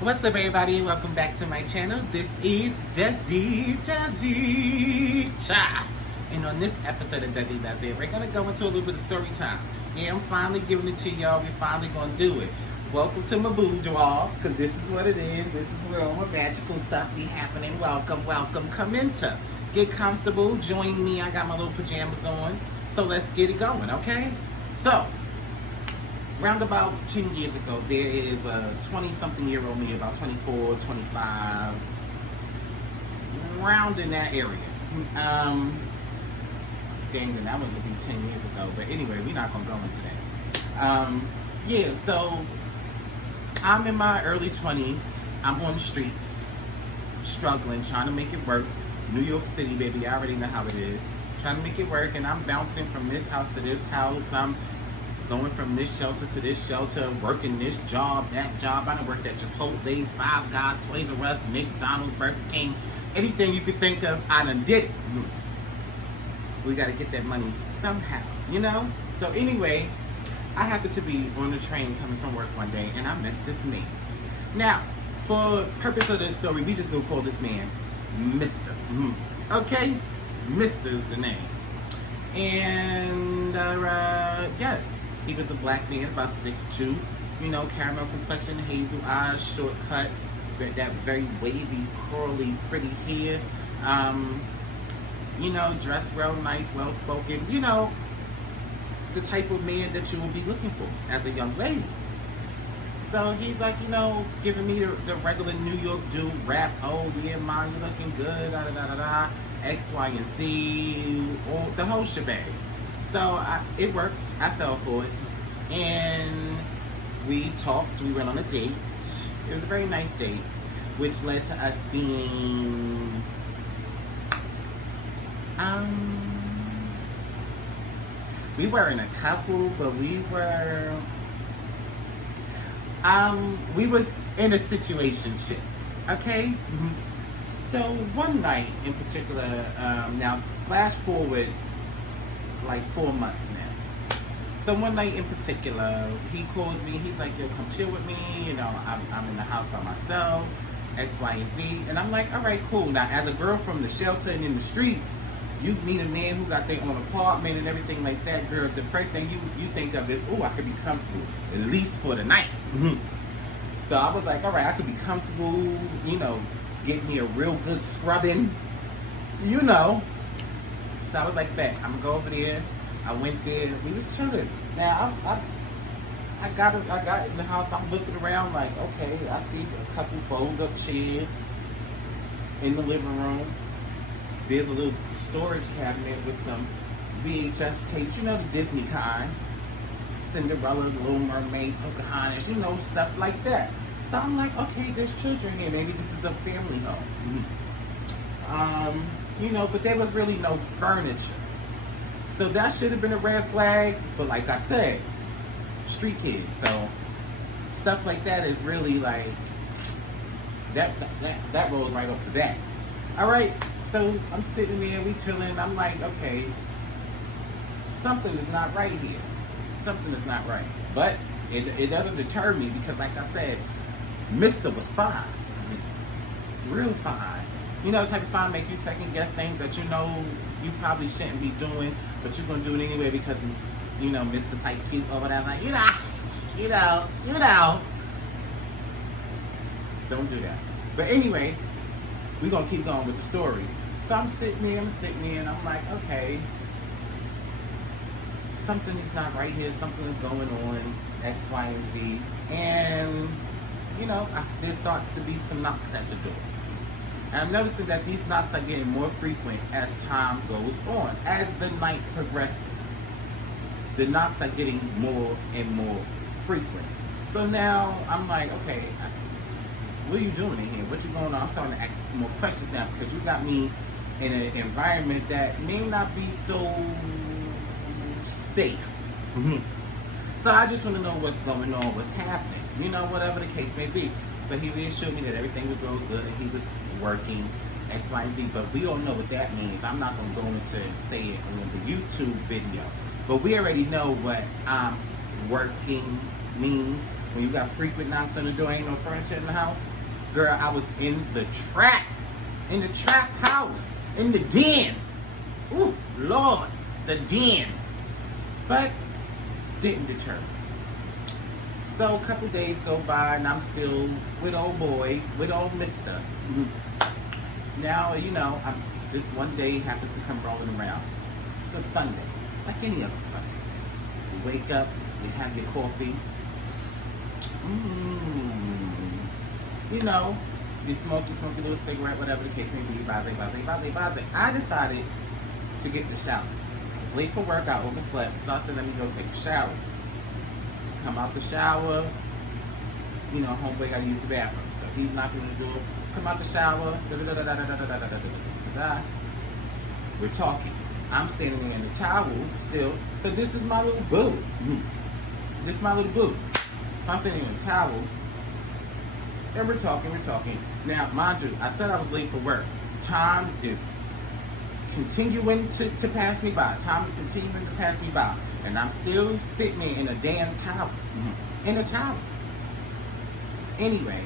What's up, everybody? Welcome back to my channel. This is Desi-does-it. And on this episode of Desi-does-it, we're gonna go into a little bit of story time. Yeah, I'm finally giving it to y'all. We're finally gonna do it. Welcome to my boudoir, because this is what it is. This is where all my magical stuff be happening. Welcome, welcome. Come into. Get comfortable. Join me. I got my little pajamas on. So let's get it going, okay? So, round about 10 years ago, there is a 20-something-year-old me, about 24, 25, round in that area. Dang, that was looking 10 years ago, but anyway, we're not gonna go into that. Yeah, so I'm in my early 20s. I'm on the streets, struggling, trying to make it work. New York City, baby, I already know how it is. Trying to make it work, and I'm bouncing from this house to this house. I'm going from this shelter to this shelter, working this job, that job. I done worked at Chipotle's, Five Guys, Toys R Us, McDonald's, Burger King, anything you could think of, I done did it. We gotta get that money somehow, you know? So anyway, I happened to be on the train coming from work one day, and I met this man. Now, for the purpose of this story, we just gonna call this man Mr. Okay? Mr. is the name. And yes, he was a black man, about 6'2", you know, caramel complexion, hazel eyes, short cut, that very wavy, curly, pretty hair. You know, dressed real nice, well spoken. You know, the type of man that you will be looking for as a young lady. So he's like, you know, giving me the regular New York dude rap. Oh yeah, mom, you looking good, da da da da da. X, Y, and Z, or the whole shebang. So it worked. I fell for it, and we talked. We went on a date. It was a very nice date, which led to us being we weren't a couple, but we was in a situationship. Okay. So one night in particular, now flash forward like 4 months now. So one night in particular, he calls me, he's like, yo, come chill with me, you know, I'm in the house by myself, X, Y, and Z. And I'm like, all right, cool. Now, as a girl from the shelter and in the streets, you meet a man who got their own apartment and everything like that, girl, the first thing you think of is, oh, I could be comfortable, at least for the night. So I was like, all right, I could be comfortable, you know, get me a real good scrubbing, you know. So I was like, bet, I'm gonna go over there. I went there, we was chilling. Now, I got in the house, I'm looking around like, okay, I see a couple fold-up chairs in the living room. There's a little storage cabinet with some VHS tapes, you know, the Disney kind. Cinderella, Little Mermaid, Pocahontas, you know, stuff like that. So I'm like, okay, there's children here. Maybe this is a family home. You know, but there was really no furniture. So that should have been a red flag. But like I said, street kids. So stuff like that is really like, that rolls right off the bat. All right, so I'm sitting there, we chilling. I'm like, okay, something is not right here. Something is not right. But it doesn't deter me because like I said, Mr. was fine. Real fine. You know the type of fine make you second guess things that you know you probably shouldn't be doing, but you're gonna do it anyway because you know Mr. Type cute or whatever. You know. Don't do that. But anyway, we're gonna keep going with the story. So I'm sitting there, and I'm like, okay, something is not right here, something is going on, X, Y, and Z. And you know, there starts to be some knocks at the door. And I'm noticing that these knocks are getting more frequent as time goes on. As the night progresses, the knocks are getting more and more frequent. So now I'm like, okay, what are you doing in here? What you going on? I'm starting to ask more questions now because you got me in an environment that may not be so safe. So I just want to know what's going on, what's happening, you know, whatever the case may be. So he reassured me that everything was real good and he was working X, Y, and Z, but we all know what that means. I'm not going to go into and say it on the YouTube video, but we already know what working means. when you got frequent knocks on the door, ain't no furniture in the house. Girl, I was in the trap house, in the den. Ooh, Lord, the den. But didn't deter me. So a couple days go by and I'm still with old boy, with old mister. Now, you know, this one day happens to come rolling around. It's a Sunday, like any other Sundays. You wake up, you have your coffee. You know, you smoke a little cigarette, whatever the case may be. Base. I decided to get in the shower. I was late for work, I overslept, so I said, let me go take a shower. Come out the shower, you know, homeboy got to use the bathroom, so he's knocking on the door. Come out the shower, we're talking. I'm standing in the towel still, but this is my little boo. This is my little boo. I'm standing in the towel, and we're talking. Now, mind you, I said I was late for work. Time is continuing to pass me by. Time is continuing to pass me by. And I'm still sitting there in a damn towel. In a towel. Anyway,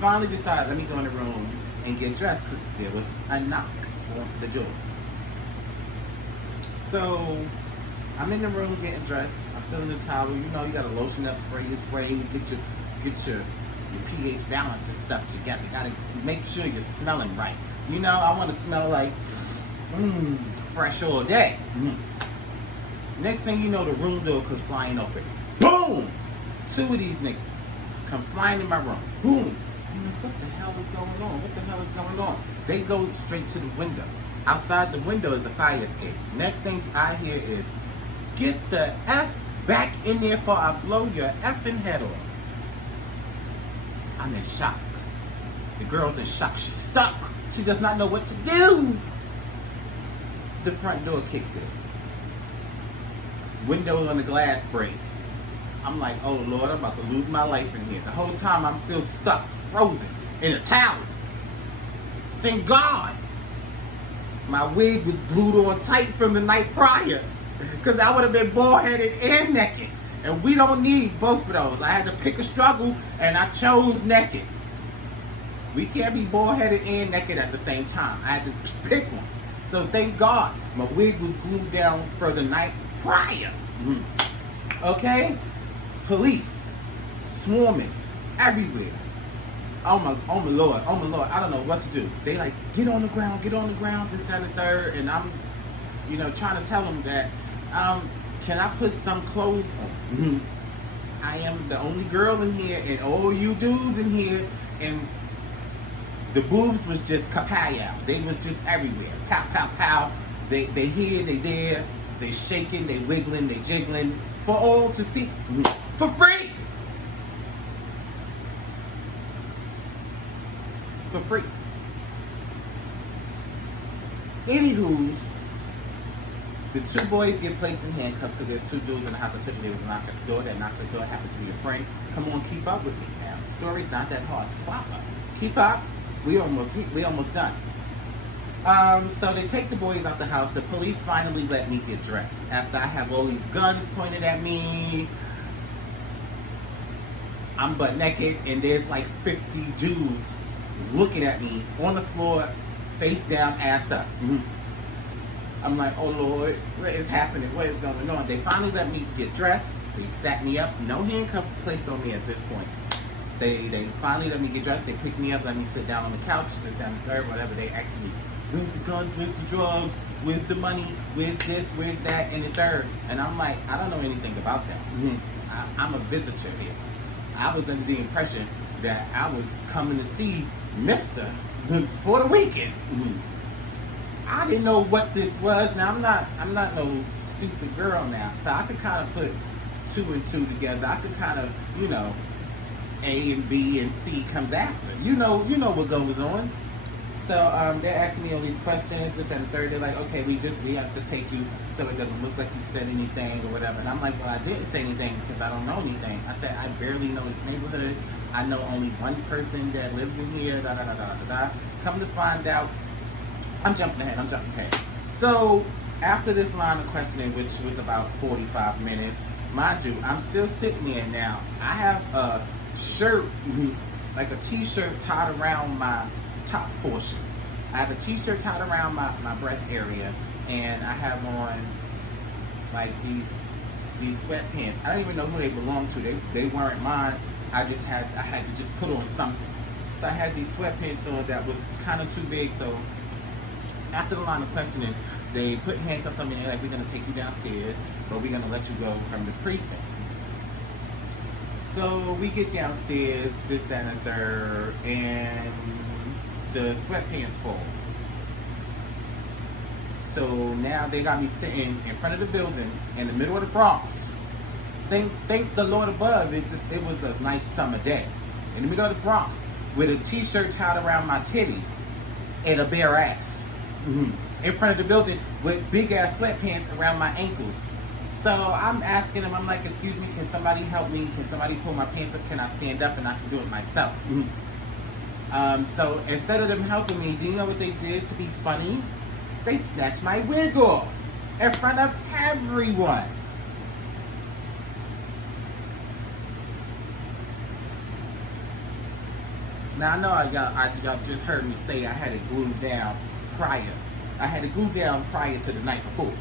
finally decided, let me go in the room and get dressed because there was a knock on the door. So, I'm in the room getting dressed. I'm still in the towel. You know, you gotta lotion up, spray your sprays, get your pH balance and stuff together. You gotta make sure you're smelling right. You know, I want to smell like fresh all day. Next thing you know, the room door comes flying open. Boom! 2 of these niggas come flying in my room. Boom! I'm like, what the hell is going on? They go straight to the window. Outside the window is the fire escape. Next thing I hear is, get the F back in there before I blow your effing head off. I'm in shock. The girl's in shock. She's stuck. She does not know what to do. The front door kicks in. Windows on the glass breaks. I'm like, oh Lord, I'm about to lose my life in here. The whole time I'm still stuck, frozen, in a towel. Thank God my wig was glued on tight from the night prior, because I would have been bald-headed and naked. And we don't need both of those. I had to pick a struggle, and I chose naked. We can't be bald-headed and naked at the same time. I had to pick one. So thank God my wig was glued down for the night prior. Okay? Police swarming everywhere. Oh my Lord, I don't know what to do. They like, get on the ground, this, that, and the third. And I'm, you know, trying to tell them that, can I put some clothes on? I am the only girl in here, and all you dudes in here, and the boobs was just kapow. They was just everywhere. Pow, pow, pow. They here, they there. They shaking, they wiggling, they jiggling. For all to see. For free. For free. Anywho's, the 2 boys get placed in handcuffs because there's 2 dudes in the house. I told you there was a knock at the door. That knock at the door happened to be a friend. Come on, keep up with me now. The story's not that hard to follow. Keep up. We almost done. So they take the boys out the house. The police finally let me get dressed. After I have all these guns pointed at me, I'm butt naked, and there's like 50 dudes looking at me on the floor, face down, ass up. I'm like, oh Lord, what is happening? What is going on? They finally let me get dressed. They sat me up. No handcuffs placed on me at this point. They finally let me get dressed. They picked me up, let me sit down on the couch, sit down the third, whatever. They asked me, where's the guns, where's the drugs, where's the money, where's this, where's that, and the third. And I'm like, I don't know anything about that. I'm a visitor here. I was under the impression that I was coming to see Mr. for the weekend. I didn't know what this was. Now I'm not no stupid girl now, so I could kind of put 2 and 2 together. I could kind of, you know, A and B and C comes after. You know what goes on. So they're asking me all these questions, this and the third. They're like, okay, we have to take you so it doesn't look like you said anything or whatever. And I'm like, well, I didn't say anything because I don't know anything. I said, I barely know this neighborhood. I know only one person that lives in here, da da da da da da. Come to find out, I'm jumping ahead. So after this line of questioning, which was about 45 minutes, mind you, I'm still sitting there now. I have a shirt, like a t-shirt tied around my top portion. I have a t-shirt tied around my breast area, and I have on like these sweatpants. I don't even know who they belong to. They weren't mine. I had to just put on something. So I had these sweatpants on that was kind of too big. So after the line of questioning, they put handcuffs on me and they're like, we're gonna take you downstairs, but we're gonna let you go from the precinct. So we get downstairs, this, that, and the third, and the sweatpants fall. So now they got me sitting in front of the building in the middle of the Bronx. Thank the Lord above, it was a nice summer day. In the middle of the Bronx with a t-shirt tied around my titties and a bare ass. In front of the building with big ass sweatpants around my ankles. So I'm asking them, I'm like, excuse me, can somebody help me? Can somebody pull my pants up? Can I stand up and I can do it myself? So instead of them helping me, do you know what they did to be funny? They snatched my wig off in front of everyone. Now I know y'all just heard me say I had it glued down prior. I had it glued down prior to the night before.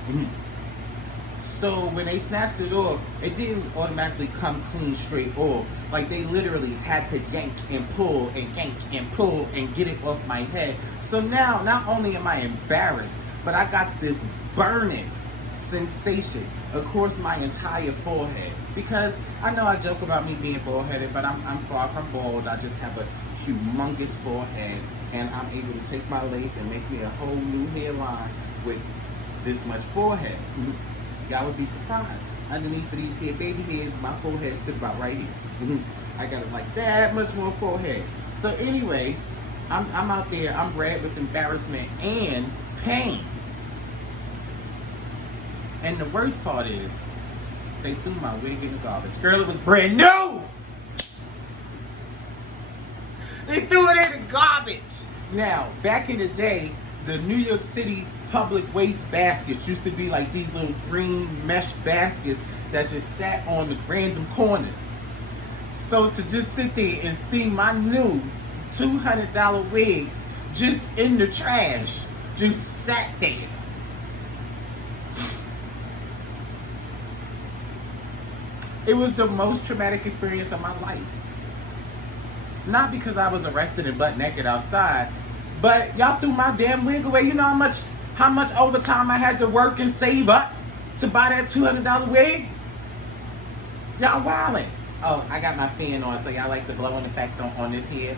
So when they snatched it off, it didn't automatically come clean straight off. Like they literally had to yank and pull and get it off my head. So now, not only am I embarrassed, but I got this burning sensation across my entire forehead. Because I know I joke about me being bald-headed, but I'm far from bald. I just have a humongous forehead, and I'm able to take my lace and make me a whole new hairline with this much forehead. Y'all would be surprised. Underneath of these here baby hairs, my forehead sits about right here. I got it like that much more forehead. So anyway, I'm out there, I'm red with embarrassment and pain. And the worst part is, they threw my wig in the garbage. Girl, it was brand new! They threw it in the garbage! Now, back in the day, the New York City public waste baskets used to be like these little green mesh baskets that just sat on the random corners. So to just sit there and see my new $200 wig just in the trash, just sat there. It was the most traumatic experience of my life. Not because I was arrested and butt naked outside, but y'all threw my damn wig away. You know how much overtime I had to work and save up to buy that $200 wig? Y'all wildin'. Oh, I got my fan on, so y'all like the blowing effects on this here.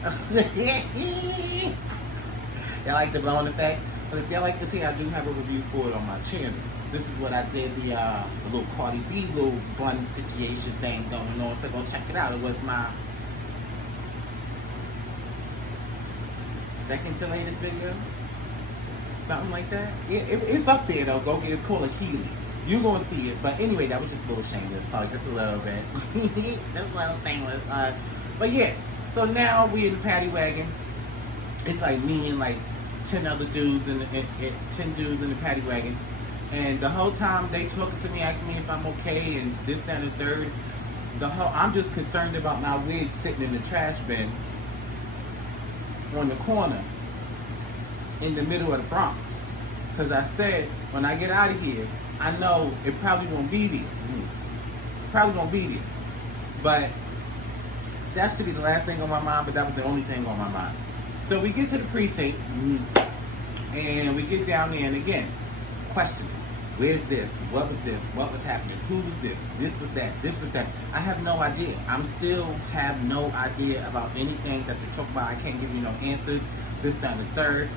Y'all like the blowing effects? But if y'all like to see, I do have a review for it on my channel. This is what I did, the little Cardi B little bun situation thing going on. So go check it out. It was my second to latest video. Something like that. It's up there though. Go get it. It's called Akili. You're gonna see it. But anyway, that was just a little shameless. Probably just a little bit. That's what I was saying was, but yeah. So now we in the paddy wagon. It's like me and like 10 other dudes and 10 dudes in the paddy wagon. And the whole time they talking to me, asking me if I'm okay and this, that, and the third. I'm just concerned about my wig sitting in the trash bin on the corner in the middle of the Bronx. Because I said, when I get out of here, I know it probably won't be there. Probably won't be there. But that should be the last thing on my mind, but that was the only thing on my mind. So we get to the precinct, and we get down there, and again, question. Where's this? What was this? What was happening? Who was this? This was that. This was that. I have no idea. I'm still have no idea about anything that they talk about. I can't give you no answers. This, that, and the third.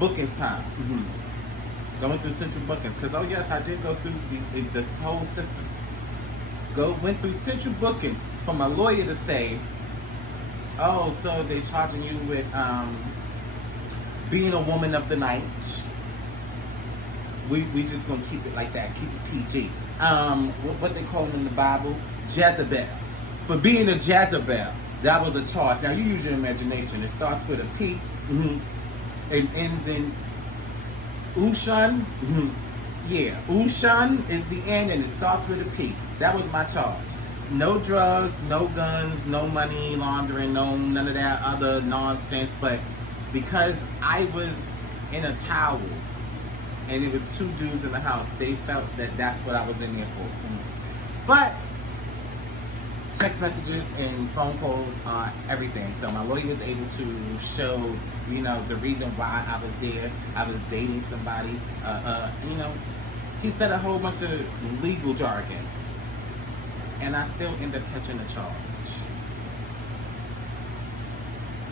Bookings time. Going through central bookings. Because, oh yes, I did go through this whole system. Went through central bookings for my lawyer to say, oh, so they're charging you with being a woman of the night. We just gonna keep it like that, keep it PG. What they call them in the Bible? Jezebels. For being a Jezebel, that was a charge. Now you use your imagination. It starts with a P, and ends in Ushun. Yeah, Ushan is the end and it starts with a P. That was my charge. No drugs, no guns, no money laundering, no none of that other nonsense. But because I was in a towel and it was two dudes in the house, they felt that that's what I was in there for. But text messages and phone calls are everything. So my lawyer was able to show, you know, the reason why I was there. I was dating somebody. You know, he said a whole bunch of legal jargon, and I still end up catching a charge.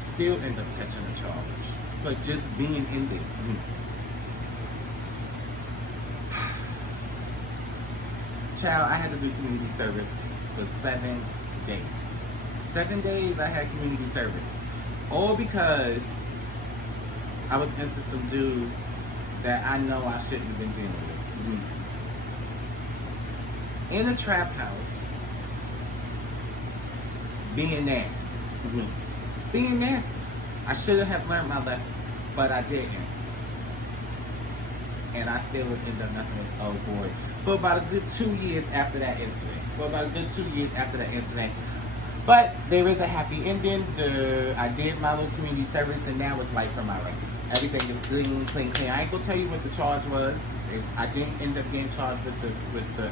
Still end up catching a charge for just being in there. Child, I had to do community service for 7 days. 7 days I had community service. All because I was into some dude that I know I shouldn't have been dealing with. In a trap house, being nasty. Being nasty. I should have learned my lesson, but I didn't. And I still would end up messing with old boy for about a good 2 years after that incident. But there is a happy ending. I did my little community service, and now it's life for my record. Everything is clean, clean, clean. I ain't gonna tell you what the charge was. I didn't end up getting charged with the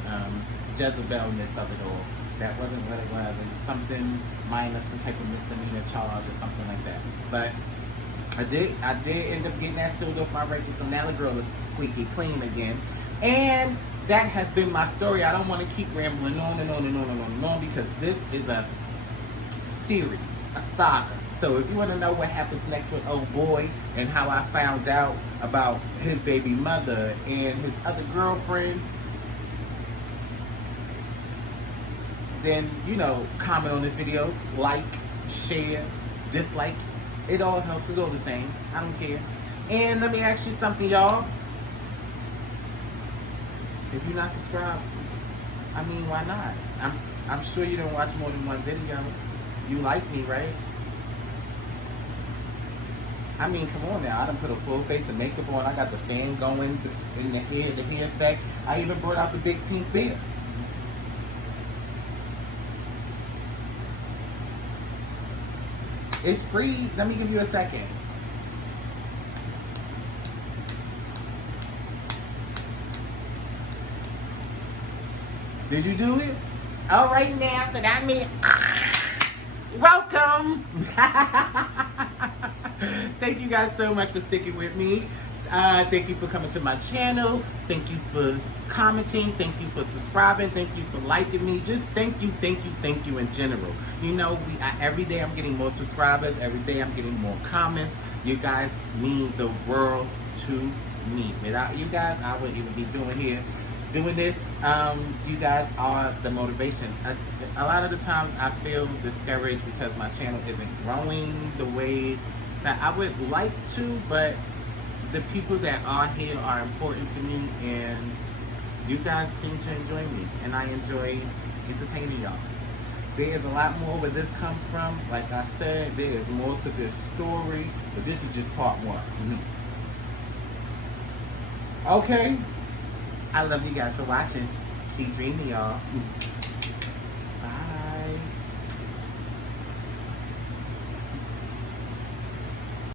Jezebel-ness of it all. That wasn't what it was. It was something minor, some type of misdemeanor charge or something like that. But I did end up getting that sealed off my record, so now the girl is squeaky clean again. And that has been my story. I don't want to keep rambling on and on and on and on and on, because this is a series, a saga. So if you want to know what happens next with old boy and how I found out about his baby mother and his other girlfriend, then, you know, comment on this video, like, share, dislike. It all helps. It's all the same. I don't care. And let me ask you something, y'all. If you're not subscribed, I mean, why not? I'm sure you don't watch more than one video. You like me, right? I mean, come on now. I done put a full face of makeup on. I got the fan going in the hair effect. I even brought out the big pink bear. It's free. Let me give you a second. Did you do it? All right now that I mean, welcome. Thank you guys so much for sticking with me. Thank you for coming to my channel. Thank you for commenting. Thank you for subscribing. Thank you for liking me. Just thank you in general. You know, every day I'm getting more subscribers. Every day I'm getting more comments. You guys mean the world to me. Without you guys, I wouldn't even be doing this. You guys are the motivation. A lot of the times I feel discouraged because my channel isn't growing the way that I would like to, but the people that are here are important to me, and you guys seem to enjoy me, and I enjoy entertaining y'all. There's a lot more where this comes from. Like I said, there is more to this story, but this is just part one. Okay. I love you guys for watching. Keep dreaming, y'all.